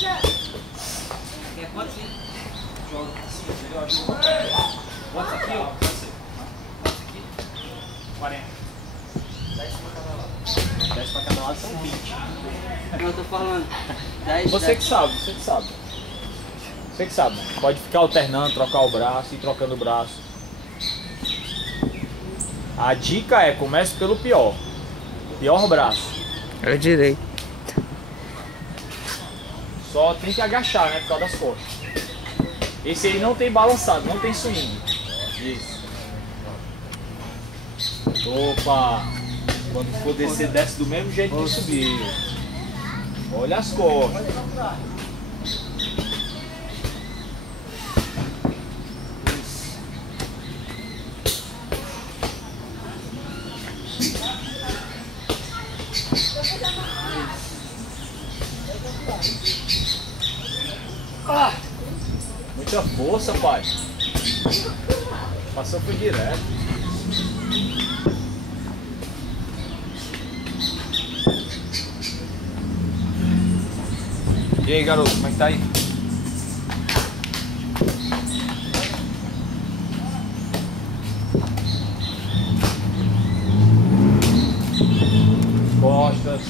Quer quantos? Joga assim, melhor. Quantos aqui, ó? Quantos aqui? 40. 10 pra cada lado. 10 pra cada lado são 20. Não, eu tô falando. 10, Você que sabe, você que sabe. Você que sabe. Pode ficar alternando, trocar o braço e trocando o braço. A dica é, comece pelo pior. Pior braço. É o direito. Só tem que agachar, né? Por causa das costas. Esse aí não tem balançado, não tem swing. Isso. Opa! Quando for descer, desce do mesmo jeito que subiu. Olha as costas. Ah, muita força, pai. Passou por direto. E aí, garoto, como é que tá aí? Costas.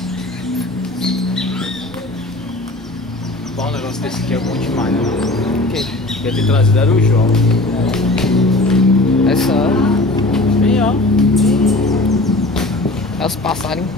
Bom, um negócio desse aqui é bom demais, né? Quer ter trazido era o João. É só. Bem, ó. É os passarinhos.